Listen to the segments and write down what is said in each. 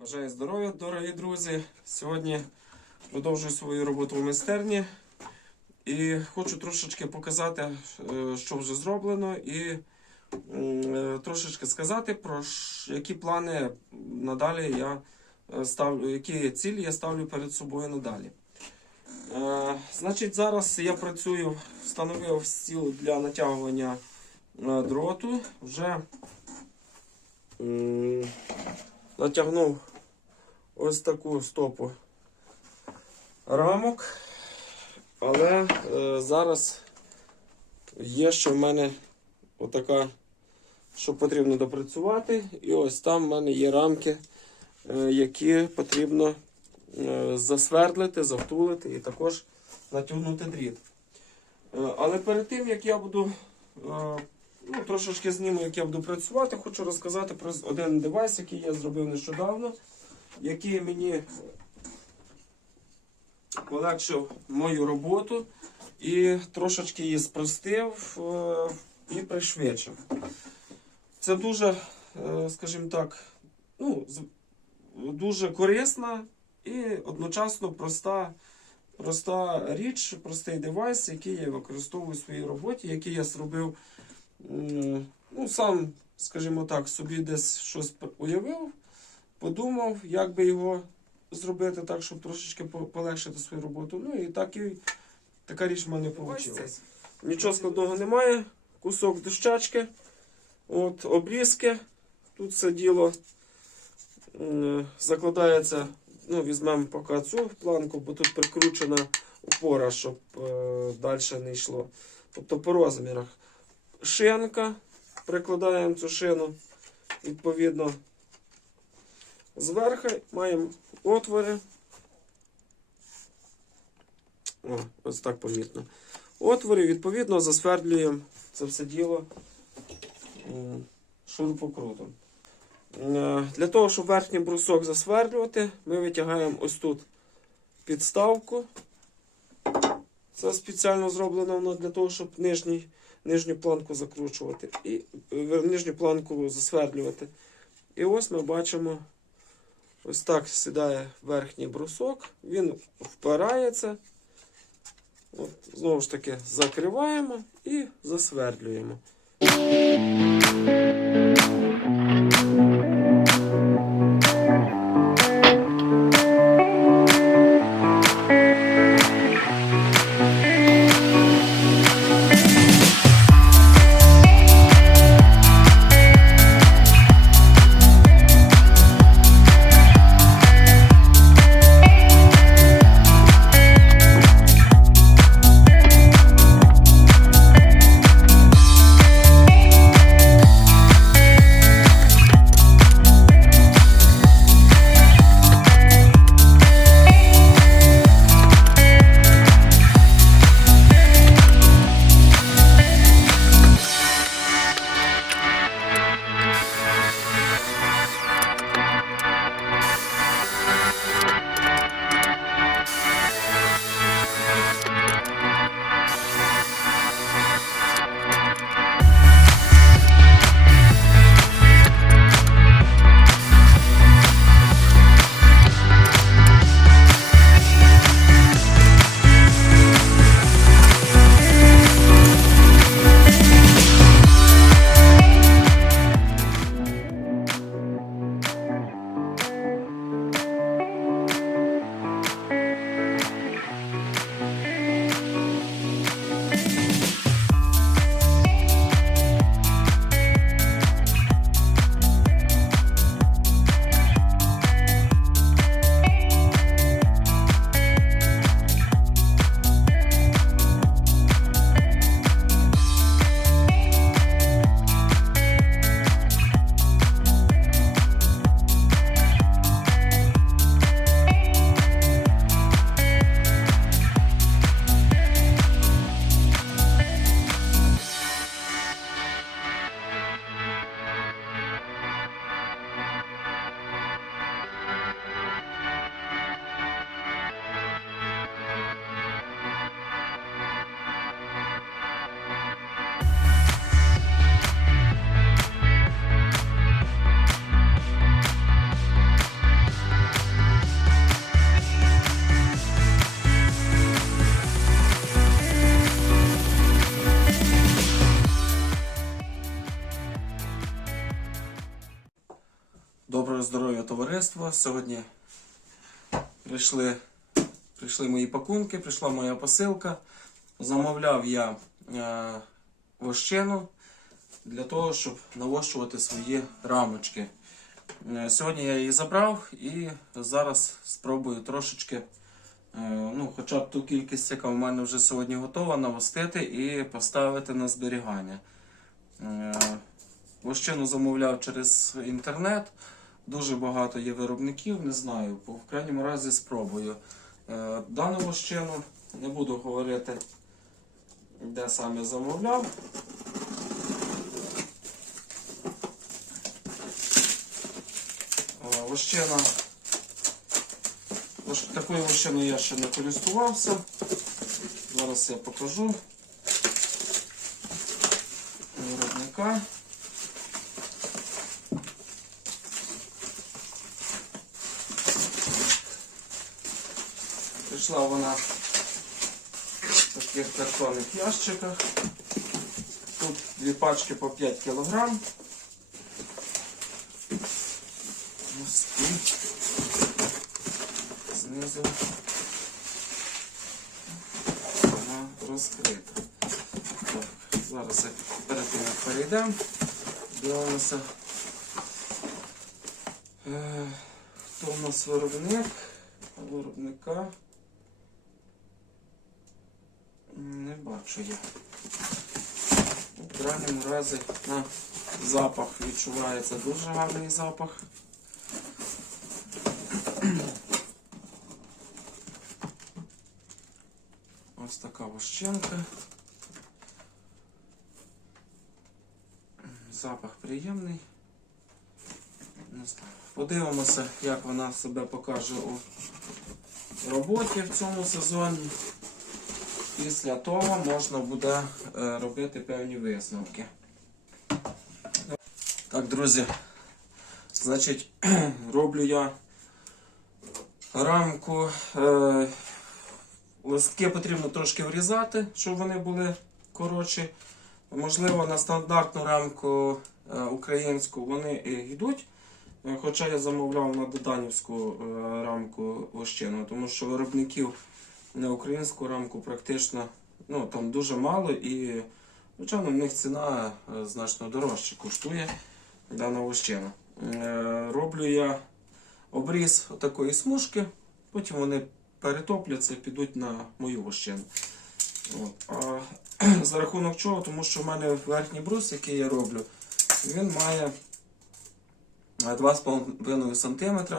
Бажаю здоров'я, дорогі друзі. Сьогодні продовжую свою роботу в майстерні і хочу трошечки показати, е, що вже зроблено, і е, трошечки сказати про які плани надалі я е, ставлю, які цілі я ставлю перед собою надалі. Значить, зараз я працюю, встановив стіл для натягування дроту. Вже натягнув ось таку стопу рамок. Але е, зараз є ще в мене отака, що потрібно допрацювати. І ось там в мене є рамки, е, які потрібно е, засвердлити, завтулити і також натягнути дріт. Е, але перед тим, як я буду е, ну, трошечки зніму, як я буду працювати, хочу розказати про один девайс, який я зробив нещодавно, який мені полегшив мою роботу і трошечки її спростив е, і пришвидшив. Це дуже, е, скажімо так, ну, дуже корисна і одночасно проста, проста річ, простий девайс, який я використовую в своїй роботі, який я зробив ну, сам, скажімо так, собі десь щось уявив, подумав, як би його зробити так, щоб трошечки полегшити свою роботу. Ну і так і така річ в мене вийшла. Нічого складного немає. Кусок дощачки, от, обрізки. Тут все діло закладається. Ну, візьмемо поки цю планку, бо тут прикручена опора, щоб е, далі не йшло. Тобто по розмірах. Шинка. Прикладаємо цю шину відповідно зверху маємо отвори. О, ось так помітно. Отвори, відповідно, засвердлюємо це все діло м, шурупокрутом. Е, Для того, щоб верхній брусок засвердлювати, ми витягаємо ось тут підставку. Це спеціально зроблено воно для того, щоб нижній, нижню планку закручувати і е, нижню планку засвердлювати. І ось ми бачимо, ось так сідає верхній брусок, він впирається. От, знову ж таки, закриваємо і засвердлюємо. Сьогодні прийшли, прийшли мої пакунки, прийшла моя посилка. Замовляв я е, вощину для того, щоб навощувати свої рамочки. Е, Сьогодні я її забрав і зараз спробую трошечки, е, ну, хоча б ту кількість, яка в мене вже сьогодні готова, навостити і поставити на зберігання. Е, Вощину замовляв через інтернет. Дуже багато є виробників, не знаю. бо В крайньому разі спробую. Е, Дану вощину не буду говорити, де саме замовляв. Е, Вощина. Такою вощиною я ще не користувався. Зараз я покажу виробника. Прийшла вона в таких картонних ящиках. Тут дві пачки по 5 кг. Знизу вона розкрита. Зараз перед тим перейдемо, дивимося. Е, Хто у нас виробник? Виробника. Бачу я. У крайньому разі на запах відчувається дуже гарний запах. Ось така вощенка. Запах приємний. Не знаю. Подивимося, як вона себе покаже у роботі в цьому сезоні. Після того можна буде е, робити певні висновки. Так, друзі, значить, роблю я рамку. Е, листки потрібно трошки врізати, щоб вони були коротші. Можливо, на стандартну рамку е, українську вони і йдуть. Хоча я замовляв на доданівську рамку вощину, тому що виробників на українську рамку практично ну, там дуже мало і, звичайно, в них ціна е, значно дорожче коштує дана вощина. Е, Роблю я обріз такої смужки, потім вони перетопляться і підуть на мою вощину. А за рахунок чого? Тому що в мене верхній брус, який я роблю, він має е, 2,5 см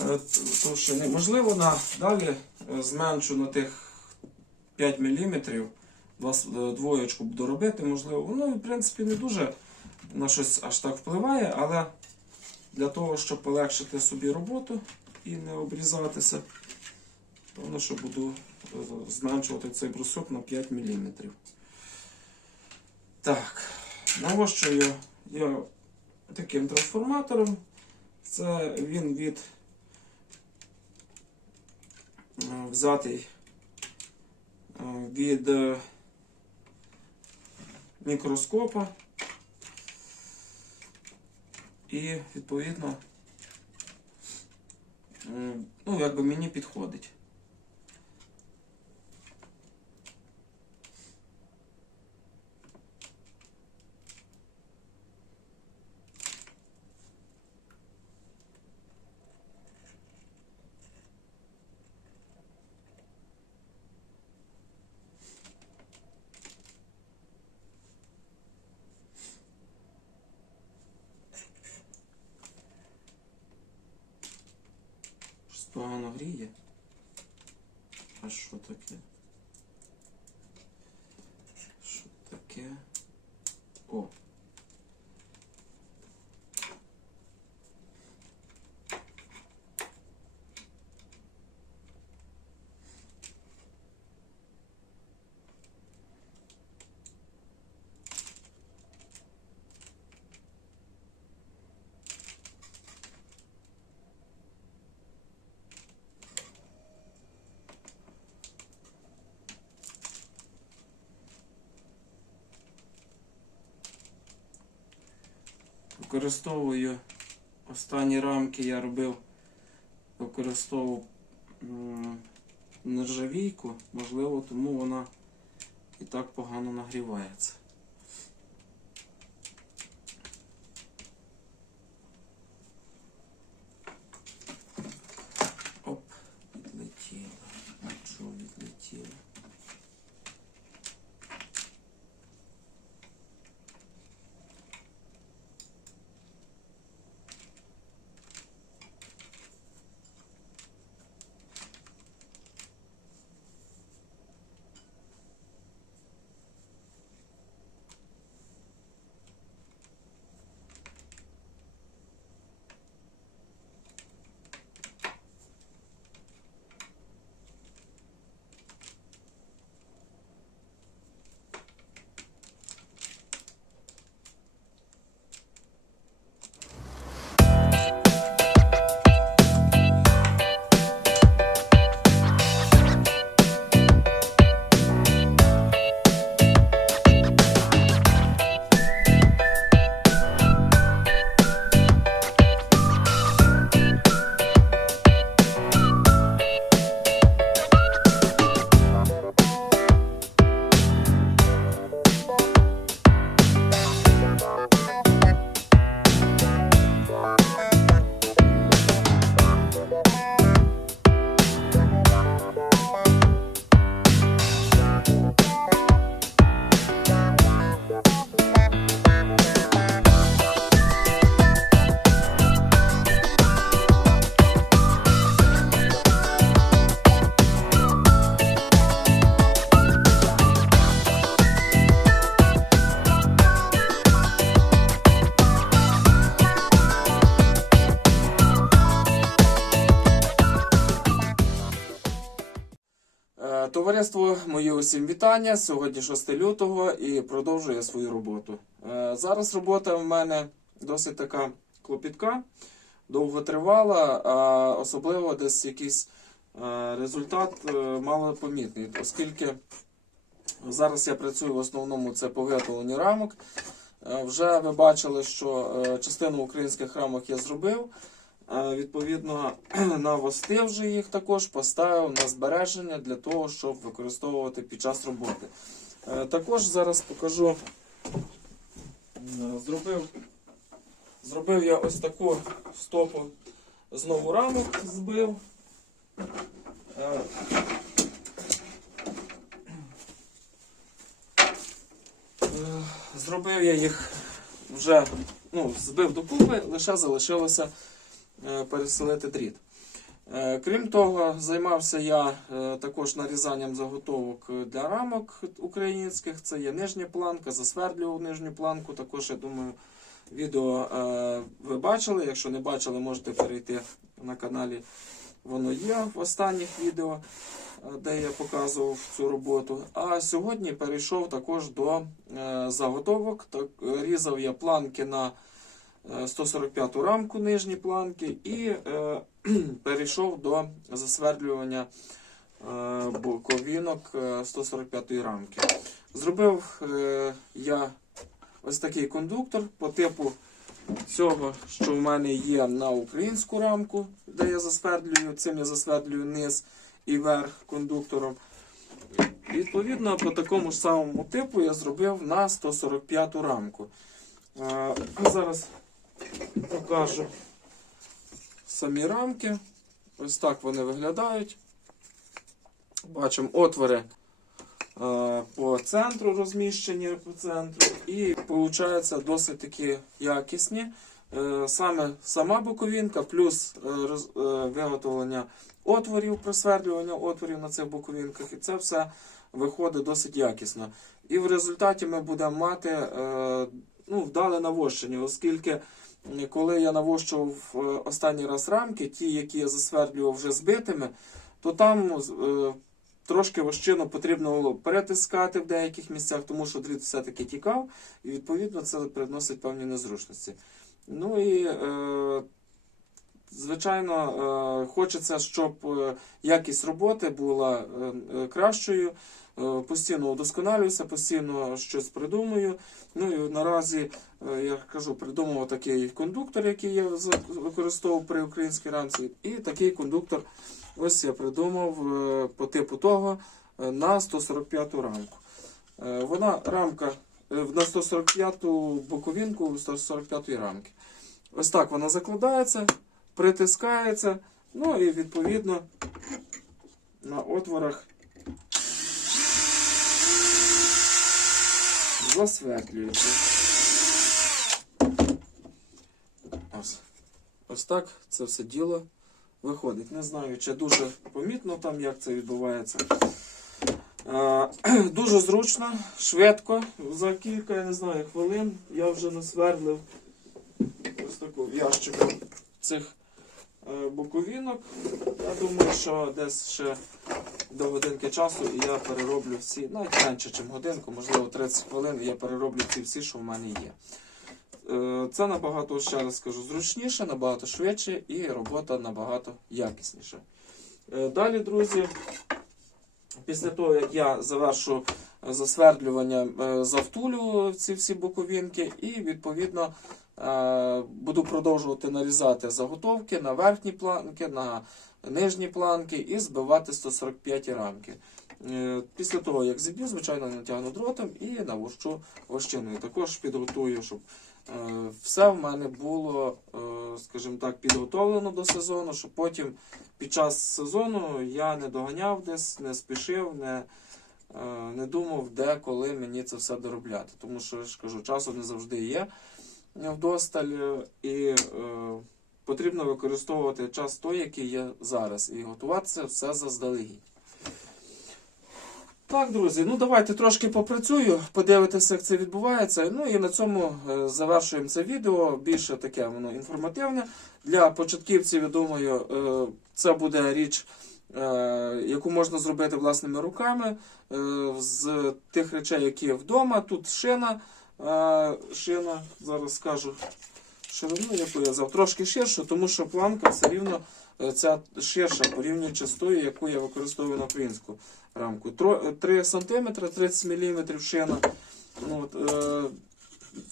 е, товщини. Можливо, на, далі е, зменшу на тих 5 мм, двоєчку буду робити, можливо. Воно, в принципі, не дуже на щось аж так впливає, але для того, щоб полегшити собі роботу і не обрізатися, певно, що буду е, зменшувати цей брусок на 5 мм. Так, навощую я таким трансформатором. Це він від е, взятий е, від е, мікроскопа. І відповідно, ну, якби мені підходить. Погано гріє. А що таке? Що таке? О. Використовую Останні рамки я робив, використовував нержавійку, можливо, тому вона і так погано нагрівається. Товариство, мої усім вітання. Сьогодні 6 лютого і продовжую свою роботу. Е, Зараз робота в мене досить така клопітка, довготривала, а особливо десь якийсь е, результат е, малопомітний, оскільки зараз я працюю в основному це по виготовленню рамок. Вже ви бачили, що частину українських рамок я зробив. Відповідно, навостив вже їх також, поставив на збереження для того, щоб використовувати під час роботи. Е, Також зараз покажу. е, Зробив, зробив я ось таку стопу знову рамок збив. Е, Зробив я їх вже ну, збив докупи, лише залишилося переселити дріт. Е, Крім того, займався я е, також нарізанням заготовок для рамок українських. Це є нижня планка, засвердлював нижню планку. Також, я думаю, відео е, ви бачили. Якщо не бачили, можете перейти на каналі. Воно є в останніх відео, е, де я показував цю роботу. А сьогодні перейшов також до е, заготовок. Так, е, різав я планки на е, 145 рамку нижні планки і е, перейшов до засвердлювання е, боковінок е, 145 рамки. Зробив е, я ось такий кондуктор по типу цього, що в мене є на українську рамку, де я засвердлюю, цим я засвердлюю низ і верх кондуктором. Відповідно, по такому ж самому типу я зробив на 145 рамку. Е, Зараз покажу самі рамки. Ось так вони виглядають. Бачимо отвори е, по центру розміщені по центру. І виходить досить такі якісні. Е, Саме сама боковинка, плюс е, виготовлення отворів, просвердлювання отворів на цих боковинках. І це все виходить досить якісно. І в результаті ми будемо мати ну, вдале навощення, оскільки коли я навощував е, останній раз рамки, ті, які я засвердлював вже збитими, то там е, трошки вощину потрібно було перетискати в деяких місцях, тому що дріт все-таки тікав, і відповідно це приносить певні незручності. Ну і е, звичайно, хочеться, щоб якість роботи була кращою. Е, постійно удосконалююся, постійно щось придумую. Ну і наразі е, я кажу, придумав такий кондуктор, який я використовував при українській рамці, і такий кондуктор. Ось я придумав е, по типу того на 145 рамку. Вона рамка на 145-ту боковинку 145-ї рамки. Ось так вона закладається, притискається, ну і відповідно на отворах засвердлюється. Ось. Ось так це все діло виходить. Не знаю, чи дуже помітно там, як це відбувається. Дуже зручно, швидко, за кілька, я не знаю, хвилин я вже насвердлив ось таку ящику цих е, боковінок. Я думаю, що десь ще до годинки часу і я перероблю всі, навіть менше, ніж годинку, можливо 30 хвилин, я перероблю ці всі, що в мене є. Е, Це набагато, ще раз скажу, зручніше, набагато швидше і робота набагато якісніша. Е, Далі, друзі, після того, як я завершу засвердлювання, е, завтулю ці всі боковинки і відповідно буду продовжувати нарізати заготовки на верхні планки, на нижні планки і збивати 145 рамки. Е, Після того, як зіб'ю, звичайно, натягну дротом і навощу вощиною. Також підготую, щоб е, все в мене було, е, скажімо так, підготовлено до сезону, щоб потім під час сезону я не доганяв десь, не спішив, не, не думав, де, коли мені це все доробляти. Тому що ж кажу, часу не завжди є вдосталь, і потрібно використовувати час той, який є зараз, і готуватися все заздалегідь. Так, друзі, ну давайте трошки попрацюю, подивитися, як це відбувається. Ну і на цьому е, завершуємо це відео. Більше таке воно інформативне. Для початківців, я думаю, е, це буде річ, е, яку можна зробити власними руками з тих речей, які є вдома. Тут шина, шина, зараз скажу ширину, яку я взяв, трошки ширшу, тому що планка все рівно е, ця ширша порівнюючи з тою, яку я використовую на українську рамку. 3 см, 30 мм шина. Ну, е,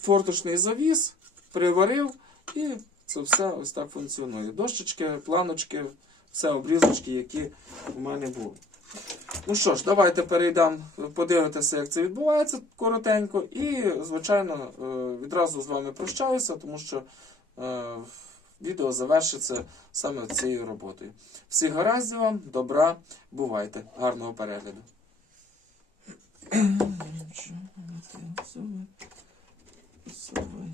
форточний завіс, приварив і це все ось так функціонує. Дощечки, планочки, все обрізочки, які у мене були. Ну що ж, давайте перейдемо, подивитися, як це відбувається коротенько. І, звичайно, е, відразу з вами прощаюся, тому що е, відео завершиться саме цією роботою. Всіх гараздів вам, добра, бувайте, гарного перегляду. Совай, совай,